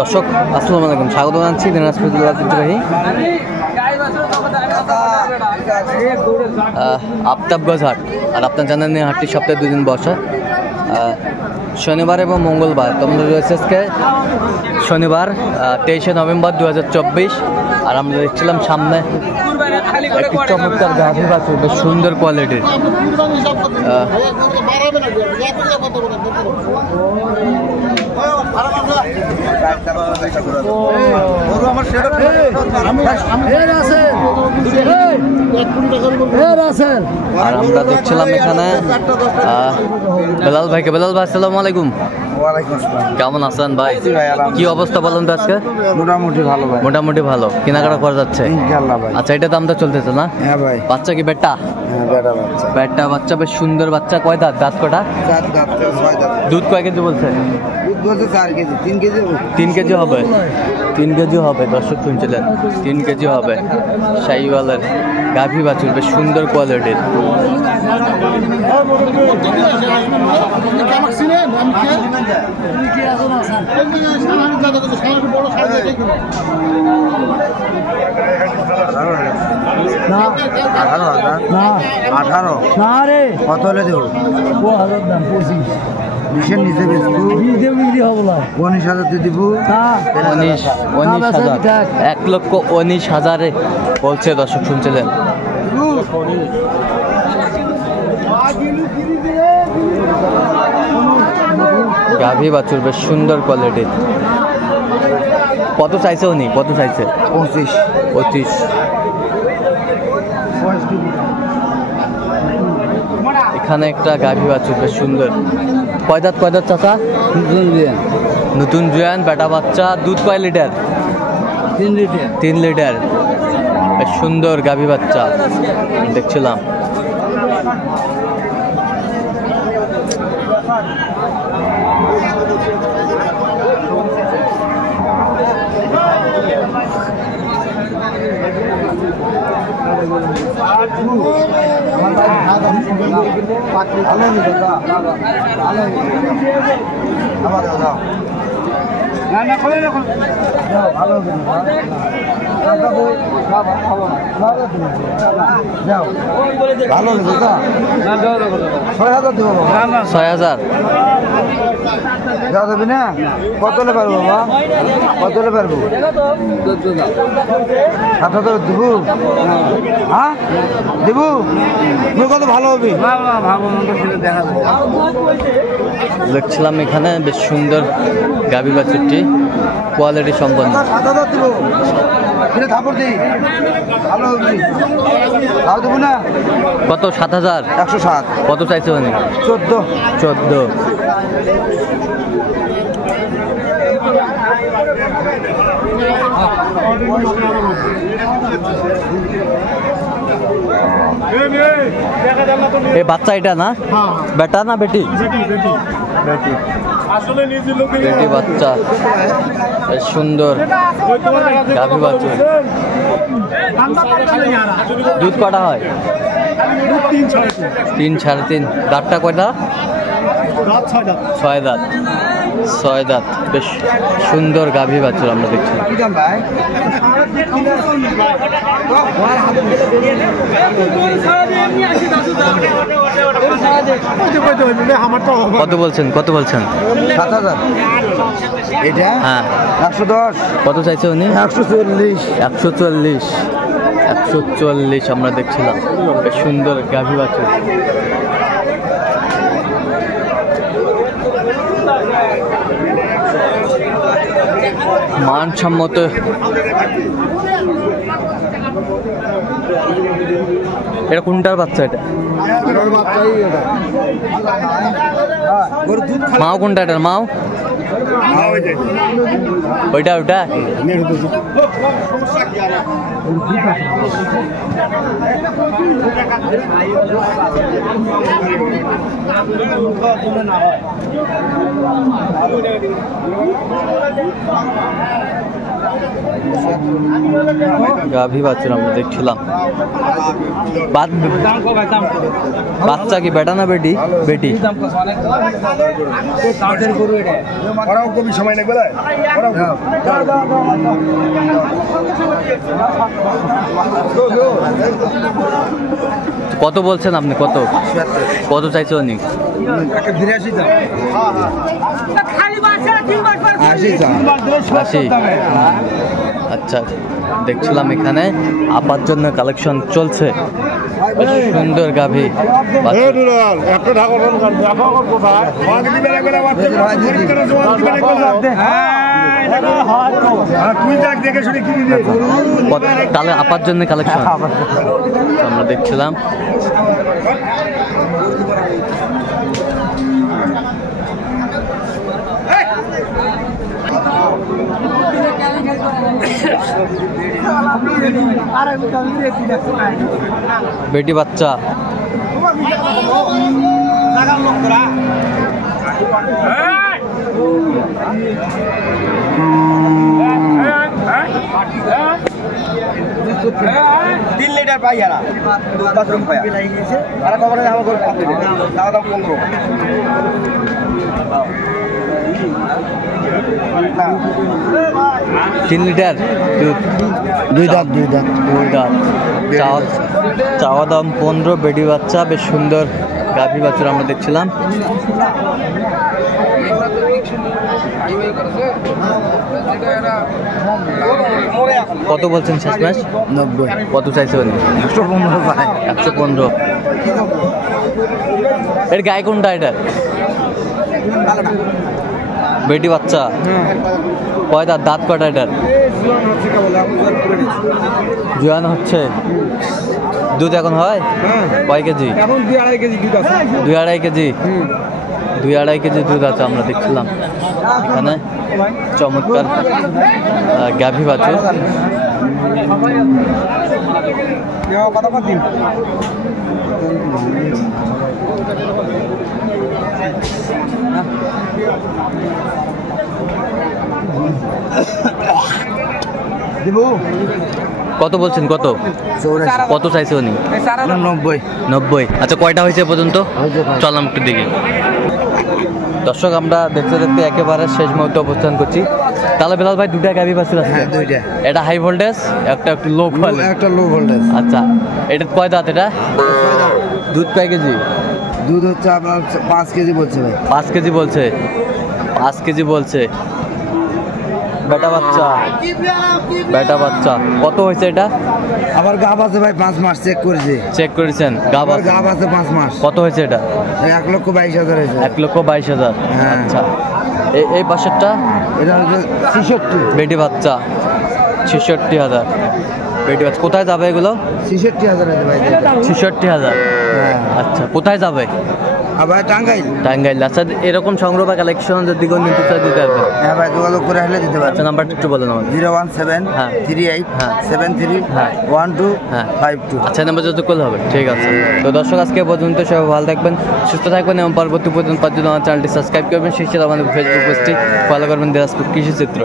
দর্শক আসসালামু আলাইকুম, স্বাগত জানাচ্ছি দিনাজপুর জেলার ঐতিহ্যবাহী আফতাবগঞ্জ হাট। আর আপনার জানেন এই হাটটি সপ্তাহে 2 দিন বসে, শনিবার এবং মঙ্গলবার। তোমরা রয়েছে আজকে শনিবার 23শে নভেম্বর 2024। আর আমরা দেখছিলাম সামনে একটি চমৎকার গাভী বাছুর, বেশ সুন্দর কোয়ালিটির। আর আমরা দেখছিলাম এখানে বেলাল ভাইকে। বেলাল ভাই আসসালামু আলাইকুম। কেমন আছেন ভাই? কি অবস্থা বলেন তো আজকে? মোটামুটি ভালো ভাই, মোটামুটি ভালো। কেনাকাটা করা যাচ্ছে? আচ্ছা, এটা দামটা চলতেছে না? হ্যাঁ ভাই। বাচ্চা কি বেটা? বেটা বাচ্চা, বেশ সুন্দর বাচ্চা। কয় দাঁত? দাঁত কটা? দুধ কয় কেজি বলছে? 4 কেজি। 3 কেজি 3 কেজি হবে। 3 কেজি হবে। দর্শক শুনছিলেন 3 কেজি হবে। শাহিওয়ালের গাভী বাছুর, বেশ সুন্দর কোয়ালিটির। কত হলে দেবো? 20 নিচে বেচবো। 19,000 দিয়ে দিব। 19,000, 1,19,000 বলছে। দর্শক শুনছিলেন। গাভী বাছুর, বেশ সুন্দর কোয়ালিটির। কত চাইছে উনি? কত চাইছে? 25। এখানে একটা গাভী বাছুর, বেশ সুন্দর। কয় দাঁত চাচা? নতুন জুয়ান, বেটা বাচ্চা। দুধ কয় লিটার? 3 লিটার। বেশ সুন্দর গাভী বাচ্চা দেখছিলাম। ভালো 6,000 যাও দেবি না? কত হলে পারবো বাবা? কত হলে পারবো? 7,000 দেবো। হ্যাঁ দেবো। তুমি কত ভালো হবে? দেখছিলাম এখানে বেশ সুন্দর গাভী বাছুরটি, কোয়ালিটি সম্পন্ন। 7,000 দেবো। থাপড় দিই, ভালো হবে। তাও দেবো না? কত? 7,000। 107। কত চাইছে উনি? 14। এই বাচ্চা এটা না? বেটা না বেটি? বেটি বাচ্চা, বেশ সুন্দর গাভী বাছুর। দুধ কটা হয়? 3, 3.5। দাঁতটা কয়টা? 6 দাঁত। 6 দাঁত। বেশ সুন্দর গাভী বাছুর আমরা দেখছি। কত বলছেন? 7,000। এটা? হ্যাঁ। 110। কত চাইছে উনি? 140। 140 আমরা দেখছিলাম। বেশ সুন্দর গাভী বাছুর। মানসম্মত। এটা কোনটার বাচ্চা? এটা মাও কোনটা? এটার মাও? ওইটা গাভী বাছুর আমরা দেখছিলাম। বাচ্চা কি বেটা না বেটি? বেটি। ওরাও কবি সময় নেই বলে কত বলছেন আপনি? কত কত চাইছে উনি? 80। আচ্ছা, দেখছিলাম এখানে আপার জন্য কালেকশন চলছে। সুন্দর গাভী তাহলে আপার জন্য কালেকশন আমরা দেখছিলাম। বেটি বাচ্চা তিন লিটার পাই আর বাথরুম পাই আর কবরে আমার ঘর দাও দাও 15 3 লিটার দুধ, 2 দাঁত চাওয়া দাম 15। বেটি বাচ্চা বেশ সুন্দর গাভী বাছুর আমরা দেখছিলাম। কত বলছেন শেষ ম্যাচ? 90। কত চাইছে উনি? 115। এর গায়ে কোনটা? এটা বেটি বাচ্চা কয় দাঁত? দাঁত কয়টা এটার? জোয়ান হচ্ছে। দুধ এখন হয় কয় কেজি? 2.5 কেজি দুধ আছে। 2.5 কেজি 2.5 কেজি দুধ আছে আমরা দেখছিলাম এখানে। চমৎকার গাভী বাছুর। কত বলছেন? কত কত চাইছে উনি? 90। আচ্ছা, কয়টা হয়েছে পর্যন্ত? চললাম একটু দিকে। দর্শক, আমরা দেখতে দেখতে একেবারে শেষ মুহূর্তে অবস্থান করছি। তাহলে বেলাল ভাই দুটা গাভী বাছুর আছে? হ্যাঁ, দুইটা। এটা হাই ভোল্টেজ, একটা একটু লো ভোল্টেজ। একটা লো ভোল্টেজ। আচ্ছা, এটা কয় দাঁত? এটা দুধ কয় কেজি? দুধ হচ্ছে আপনার 5 কেজি বলছে ভাই। 5 কেজি বলছে। 5 কেজি বলছে। বেটা বাচ্চা কত হয়েছে এটা? আবার গাব আছে ভাই 5 মাস চেক করেছে। চেক করেছেন? গাব আছে 5 মাস। কত হয়েছে এটা? 1,22,000 হয়েছে। 1,22,000। হ্যাঁ। আচ্ছা, এই পাশেরটা? এটা হচ্ছে 66। বেটি বাচ্চা 66,000। বেটি বাচ্চা কোথায় যাবে এগুলো? 66,000 আছে ভাই। 66,000। হ্যাঁ। আচ্ছা, কোথায় যাবে? আবার টাঙ্গাইল। আচ্ছা, এরকম সংগ্রহ বা কালেকশন যদি কোন নিতে চাই দিতে পারবেন? হ্যাঁ ভাই, যোগাযোগ করে আসলে দিতে পারবেন। আচ্ছা, নাম্বারটা একটু বলেন আমাদের। 01738731252। আচ্ছা, নাম্বার যত করলে হবে। ঠিক আছে। তো দর্শক, আজকে পর্যন্ত সবাই ভালো থাকবেন, সুস্থ থাকবেন এবং পরবর্তী পর্যন্ত আমার চ্যানেলটি সাবস্ক্রাইব করবেন। সেই সাথে আমাদের ফেসবুক পেজটি ফলো করবেন, দিনাজপুর কৃষি চিত্র।